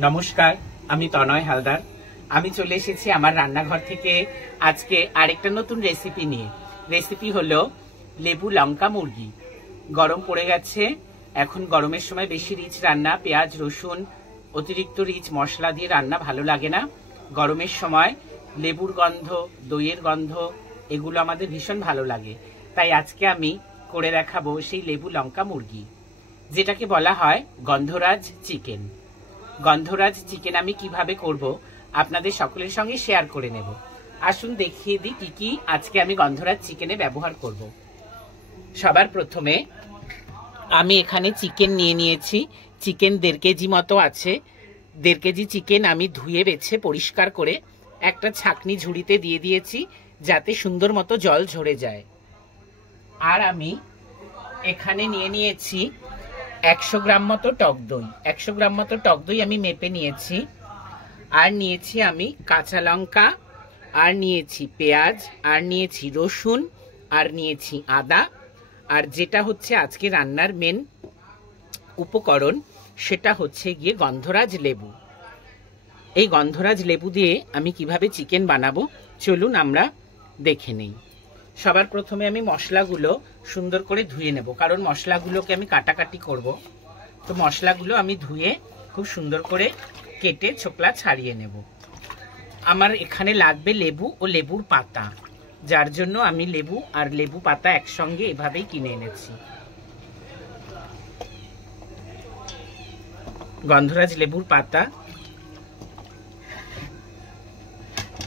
নমস্কার, আমি তনয় হালদার। আমি চলে এসেছি আমার রান্নাঘর থেকে আজকে আরেকটা নতুন রেসিপি নিয়ে। রেসিপি হলো লেবু লঙ্কা মুরগি। গরম পড়ে গেছে, এখন গরমের সময় বেশি রিচ রান্না, পেঁয়াজ রসুন অতিরিক্ত রিচ মশলা দিয়ে রান্না ভালো লাগে না। গরমের সময় লেবুর গন্ধ, দইয়ের গন্ধ এগুলো আমাদের ভীষণ ভালো লাগে। তাই আজকে আমি করে দেখাবো সেই লেবু লঙ্কা মুরগি, যেটাকে বলা হয় গন্ধরাজ চিকেন। গন্ধরাজ চিকেন আমি কিভাবে করব আপনাদের সকলের সঙ্গে শেয়ার করে নেব। আসুন দেখিয়ে দিই কি কি আজকে আমি গন্ধরাজ চিকেনে ব্যবহার করব। সবার প্রথমে আমি এখানে চিকেন নিয়ে নিয়েছি। চিকেন 1.5 কেজি মতো আছে। 1.5 কেজি চিকেন আমি ধুয়ে বেছে পরিষ্কার করে একটা ছাঁকনি ঝুড়িতে দিয়ে দিয়েছি, যাতে সুন্দর মতো জল ঝরে যায়। আর আমি এখানে নিয়ে নিয়েছি 100 গ্রাম মতো টক দই। 100 গ্রাম মতো টক দই আমি মেপে নিয়েছি। আর নিয়েছি আমি কাঁচা লঙ্কা, আর নিয়েছি পেঁয়াজ, আর নিয়েছি রসুন, আর নিয়েছি আদা। আর যেটা হচ্ছে আজকে রান্নার মেন উপকরণ, সেটা হচ্ছে গিয়ে গন্ধরাজ লেবু। এই গন্ধরাজ লেবু দিয়ে আমি কিভাবে চিকেন বানাবো চলুন আমরা দেখে নেই। সবার প্রথমে আমি মশলাগুলো সুন্দর করে ধুয়ে নেব, কারণ মশলাগুলোকে আমি কাটাকাটি করব। তো মশলাগুলো আমি ধুয়ে খুব সুন্দর করে কেটে ছোকলা ছাড়িয়ে নেব। আমার এখানে লাগবে লেবু ও লেবুর পাতা, যার জন্য আমি লেবু আর লেবু পাতা একসঙ্গে এভাবেই কিনে এনেছি। গন্ধরাজ লেবুর পাতা।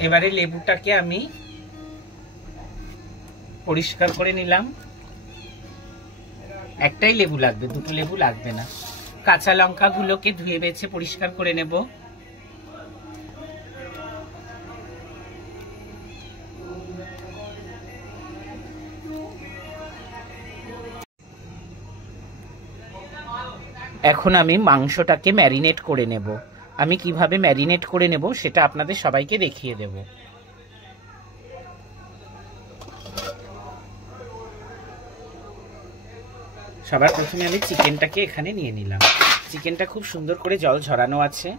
এবারে লেবুটাকে আমি পরিষ্কার করে নিলাম। একটাই লেবু লাগবে, দুটো লেবু লাগবে না। কাঁচা লঙ্কাগুলোকে ধুয়ে বেছে পরিষ্কার করে নেব। এখন আমি মাংসটাকে ম্যারিনেট করে নেব। আমি কিভাবে ম্যারিনেট করে নেব সেটা আপনাদের সবাইকে দেখিয়ে দেব। সবার প্রথমে আমি চিকেনটাকে এখানে নিয়ে নিলাম। চিকেনটা খুব সুন্দর করে জল ঝরানো আছে।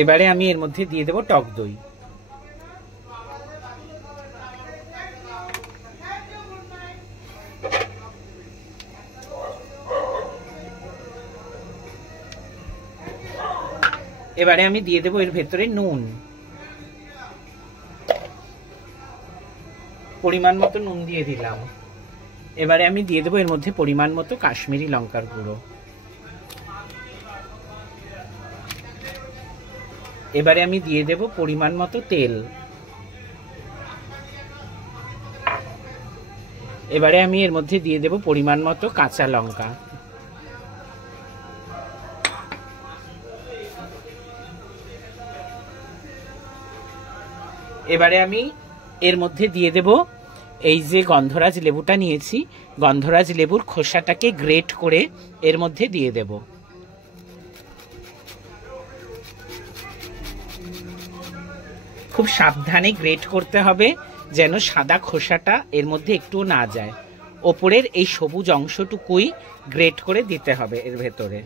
এবারে আমি এর মধ্যে দিয়ে দেব টক দই। এবারে আমি দিয়ে দেব এর ভেতরে নুন, পরিমাণ মতো নুন দিয়ে দিলাম। এবারে আমি দিয়ে দেবো এর মধ্যে পরিমাণ মতো কাশ্মীরি লঙ্কার গুঁড়ো। এবারে আমি দিয়ে দেব পরিমাণ মতো তেল। এবারে আমি এর মধ্যে দিয়ে দেব পরিমাণ মতো কাঁচা লঙ্কা। এবারে আমি এর মধ্যে দিয়ে দেব এই যে গন্ধরাজ লেবুটা নিয়েছি, গন্ধরাজ লেবুর খোসাটাকে গ্রেট করে এর মধ্যে দিয়ে দেব। খুব সাবধানে গ্রেট করতে হবে, যেন সাদা খোসাটা এর মধ্যে একটুও না যায়। ওপরের এই সবুজ অংশটুকুই গ্রেট করে দিতে হবে এর ভেতরে।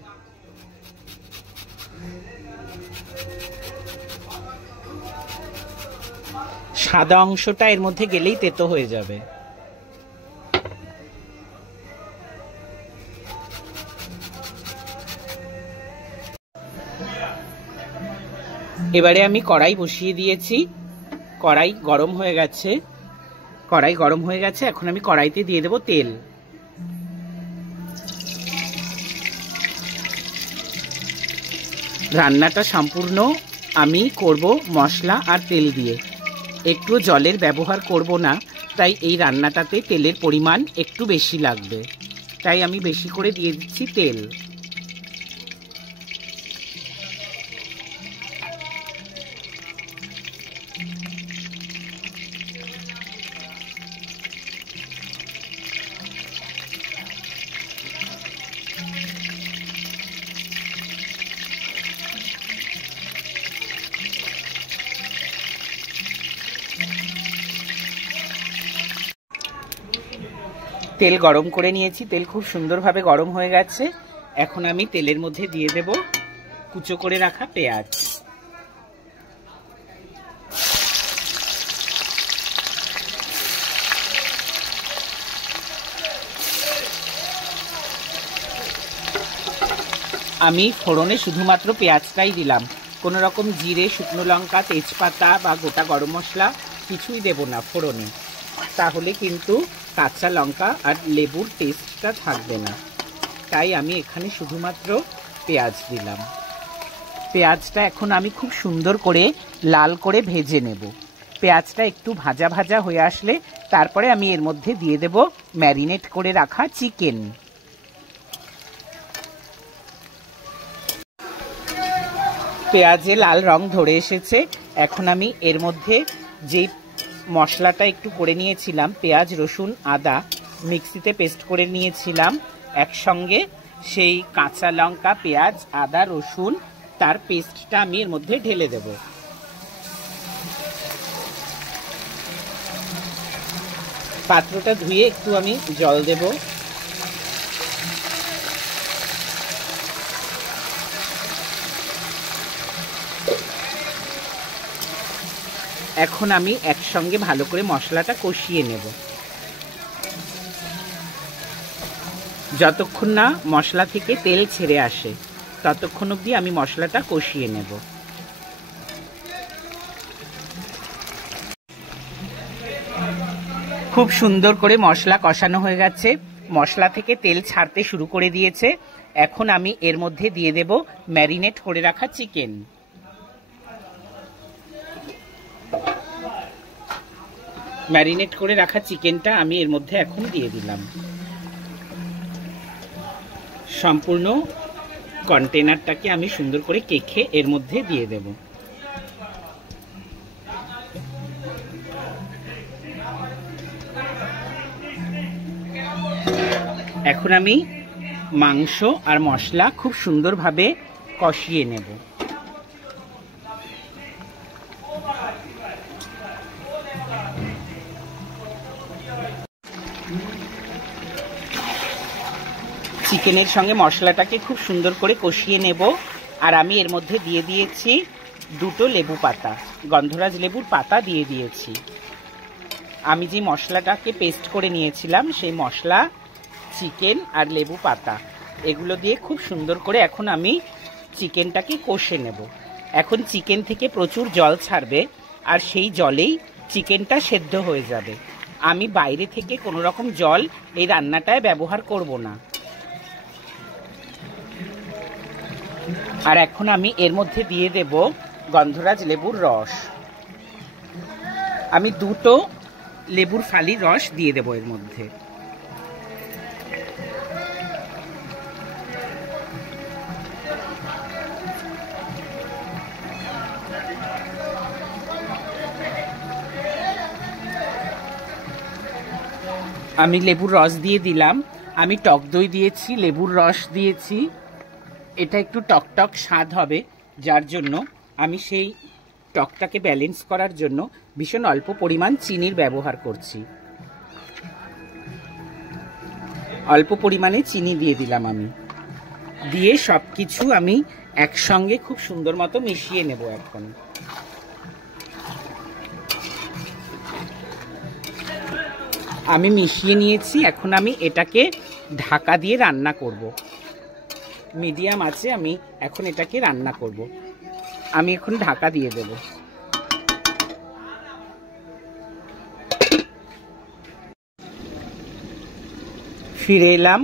সাদা অংশটা এর মধ্যে গেলেই তেতো হয়ে যাবে। এবারে আমি কড়াই বসিয়ে দিয়েছি। কড়াই গরম হয়ে গেছে। এখন আমি কড়াইতে দিয়ে দেব তেল। রান্নাটা সম্পূর্ণ আমি করব মশলা আর তেল দিয়ে, একটু জলের ব্যবহার করব না। তাই এই রান্নাটাতে তেলের পরিমাণ একটু বেশি লাগবে, তাই আমি বেশি করে দিয়ে দিচ্ছি তেল। তেল গরম করে নিয়েছি, তেল খুব সুন্দরভাবে গরম হয়ে গেছে। এখন আমি তেলের মধ্যে দিয়ে দেব কুচো করে রাখা পেঁয়াজ। আমি ফোড়নে শুধুমাত্র পেঁয়াজটাই দিলাম, কোনো রকম জিরে, শুকনো লঙ্কা, তেজপাতা বা গোটা গরম মশলা কিছুই দেব না ফোড়নে, তাহলে কিন্তু কাঁচা লঙ্কা আর লেবুর টেস্টটা থাকবে না। তাই আমি এখানে শুধুমাত্র পেঁয়াজ দিলাম। পেঁয়াজটা এখন আমি খুব সুন্দর করে লাল করে ভেজে নেব। পেঁয়াজটা একটু ভাজা ভাজা হয়ে আসলে তারপরে আমি এর মধ্যে দিয়ে দেব ম্যারিনেট করে রাখা চিকেন। পেঁয়াজে লাল রং ধরে এসেছে। এখন আমি এর মধ্যে যেই মশলাটা একটু করে নিয়েছিলাম, পেঁয়াজ, রসুন, আদা মিক্সিতে পেস্ট করে নিয়েছিলাম একসঙ্গে, সেই কাঁচা লঙ্কা, পেঁয়াজ, আদা, রসুন তার পেস্টটা আমি এর মধ্যে ঢেলে দেব। পাত্রটা ধুয়ে একটু আমি জল দেব। এখন আমি একসঙ্গে ভালো করে মশলাটা কষিয়ে নেব। যতক্ষণ না মশলা থেকে তেল ছেড়ে আসে ততক্ষণ অবধি আমি মশলাটা কষিয়ে নেব। খুব সুন্দর করে মশলা কষানো হয়ে গেছে, মশলা থেকে তেল ছাড়তে শুরু করে দিয়েছে। এখন আমি এর মধ্যে দিয়ে দেব ম্যারিনেট করে রাখা চিকেন। ম্যারিনেট করে রাখা চিকেনটা আমি এর মধ্যে এখন দিয়ে দিলাম। সম্পূর্ণ কন্টেনারটাকে আমি সুন্দর করে কেখে এর মধ্যে দিয়ে দেব। এখন আমি মাংস আর মশলা খুব সুন্দরভাবে কষিয়ে নেব। চিকেনের সঙ্গে মশলাটাকে খুব সুন্দর করে কষিয়ে নেব। আর আমি এর মধ্যে দিয়ে দিয়েছি দুটো লেবু পাতা, গন্ধরাজ লেবুর পাতা দিয়ে দিয়েছি। আমি যে মশলাটাকে পেস্ট করে নিয়েছিলাম সেই মশলা, চিকেন আর লেবু পাতা এগুলো দিয়ে খুব সুন্দর করে এখন আমি চিকেনটাকে কষে নেব। এখন চিকেন থেকে প্রচুর জল ছাড়বে আর সেই জলেই চিকেনটা সেদ্ধ হয়ে যাবে। আমি বাইরে থেকে কোনো রকম জল এই রান্নাটায় ব্যবহার করব না। আর এখন আমি এর মধ্যে দিয়ে দেব গন্ধরাজ লেবুর রস। আমি দুটো লেবুর ফালির রস দিয়ে দেব এর মধ্যে। আমি লেবুর রস দিয়ে দিলাম। আমি টক দই দিয়েছি, লেবুর রস দিয়েছি, এটা একটু টকটক স্বাদ হবে, যার জন্য আমি সেই টকটাকে ব্যালেন্স করার জন্য ভীষণ অল্প পরিমাণ চিনির ব্যবহার করছি। অল্প পরিমাণে চিনি দিয়ে দিলাম আমি, দিয়ে সব কিছু আমি একসঙ্গে খুব সুন্দর মতো মিশিয়ে নেব। এখন আমি মিশিয়ে নিয়েছি। এখন আমি এটাকে ঢাকা দিয়ে রান্না করব। মিডিয়াম আছে আমি এখন এটাকে রান্না করব। আমি এখন ঢাকা দিয়ে দেব। ফিরে এলাম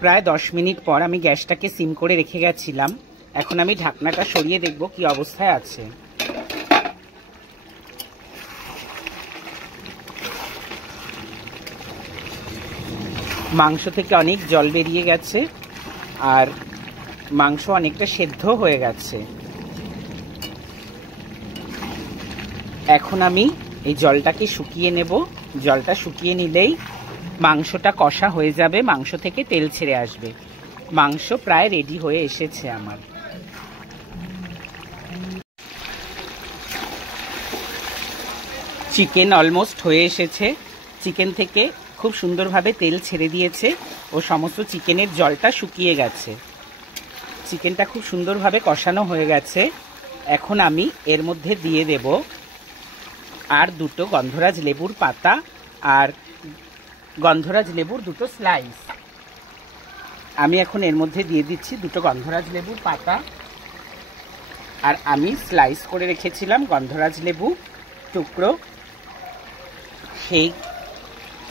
প্রায় 10 মিনিট পর। আমি গ্যাসটাকে সিম করে রেখে গেছিলাম। এখন আমি ঢাকনাটা সরিয়ে দেখব কি অবস্থায় আছে। মাংস থেকে অনেক জল বেরিয়ে গেছে আর মাংস অনেকটা সেদ্ধ হয়ে গেছে। এখন আমি এই জলটাকে শুকিয়ে নেব। জলটা শুকিয়ে নিলেই মাংসটা কষা হয়ে যাবে, মাংস থেকে তেল ছেড়ে আসবে। মাংস প্রায় রেডি হয়ে এসেছে আমার। চিকেন অলমোস্ট হয়ে এসেছে। চিকেন থেকে খুব সুন্দরভাবে তেল ছেড়ে দিয়েছে ও সমস্ত চিকেনের জলটা শুকিয়ে গেছে। চিকেনটা খুব সুন্দরভাবে কষানো হয়ে গেছে। এখন আমি এর মধ্যে দিয়ে দেব আর দুটো গন্ধরাজ লেবুর পাতা আর গন্ধরাজ লেবুর দুটো স্লাইস। আমি এখন এর মধ্যে দিয়ে দিচ্ছি দুটো গন্ধরাজ লেবুর পাতা, আর আমি স্লাইস করে রেখেছিলাম গন্ধরাজ লেবু টুকরো, সেই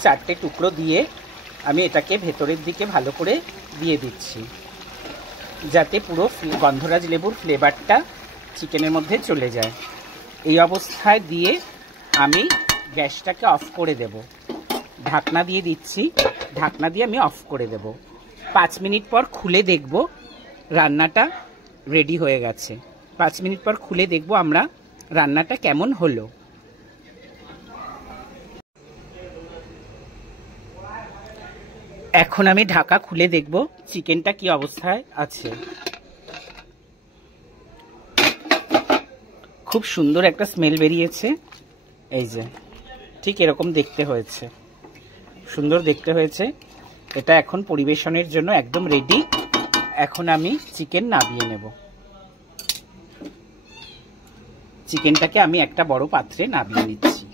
4টে টুকরো দিয়ে আমি এটাকে ভেতরের দিকে ভালো করে দিয়ে দিচ্ছি, যাতে পুরো গন্ধরাজ লেবুর ফ্লেভারটা চিকেনের মধ্যে চলে যায়। এই অবস্থায় দিয়ে আমি গ্যাসটাকে অফ করে দেব। ঢাকনা দিয়ে দিচ্ছি, ঢাকনা দিয়ে আমি অফ করে দেব। 5 মিনিট পর খুলে দেখব রান্নাটা রেডি হয়ে গেছে। 5 মিনিট পর খুলে দেখব আমরা রান্নাটা কেমন হলো। এখন আমি ঢাকা খুলে দেখব চিকেনটা কি অবস্থায় আছে। খুব সুন্দর একটা স্মেল বেরিয়েছে। এই যে ঠিক এরকম দেখতে হয়েছে, সুন্দর দেখতে হয়েছে। এটা এখন পরিবেশনের জন্য একদম রেডি। এখন আমি চিকেন নামিয়ে নেব। চিকেনটাকে আমি একটা বড় পাত্রে নামিয়ে নিচ্ছি।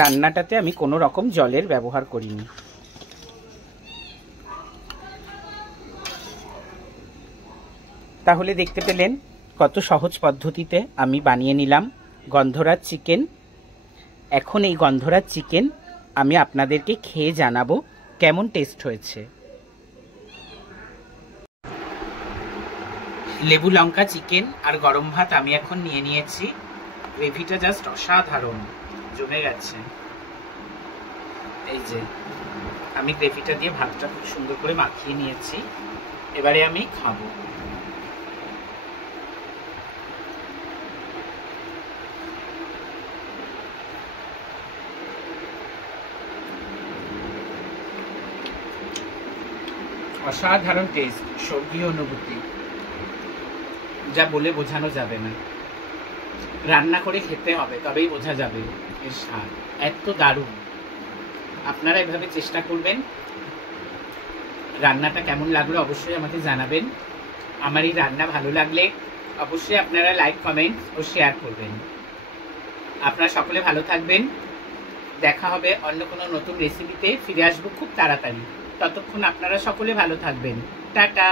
রান্নাটাতে আমি কোনো রকম জলের ব্যবহার করিনি। তাহলে দেখতে পেলেন কত সহজ পদ্ধতিতে আমি বানিয়ে নিলাম গন্ধরাজ চিকেন। এখন এই গন্ধরাজ চিকেন আমি আপনাদেরকে খেয়ে জানাবো কেমন টেস্ট হয়েছে। লেবু লঙ্কা চিকেন আর গরম ভাত আমি এখন নিয়ে নিয়েছি। গ্রেভিটা জাস্ট অসাধারণ জমে গেছে। এই যে আমি গ্রেভিটা দিয়ে ভাতটা খুব সুন্দর করে মাখিয়ে নিয়েছি। এবারে আমি খাবো। অসাধারণ টেস্ট, স্বর্গীয় অনুভূতি, যা বলে বোঝানো যাবে না। রান্না করে খেতে হবে, তবেই বোঝা যাবে এর স্বাদ। এত দারুণ। আপনারা এভাবে চেষ্টা করবেন। রান্নাটা কেমন লাগলো অবশ্যই আমাকে জানাবেন। আমার এই রান্না ভালো লাগলে অবশ্যই আপনারা লাইক, কমেন্ট ও শেয়ার করবেন। আপনারা সকলে ভালো থাকবেন। দেখা হবে অন্য কোনো নতুন রেসিপিতে। ফিরে আসবো খুব তাড়াতাড়ি। ততক্ষণ আপনারা সকলে ভালো থাকবেন। টাটা।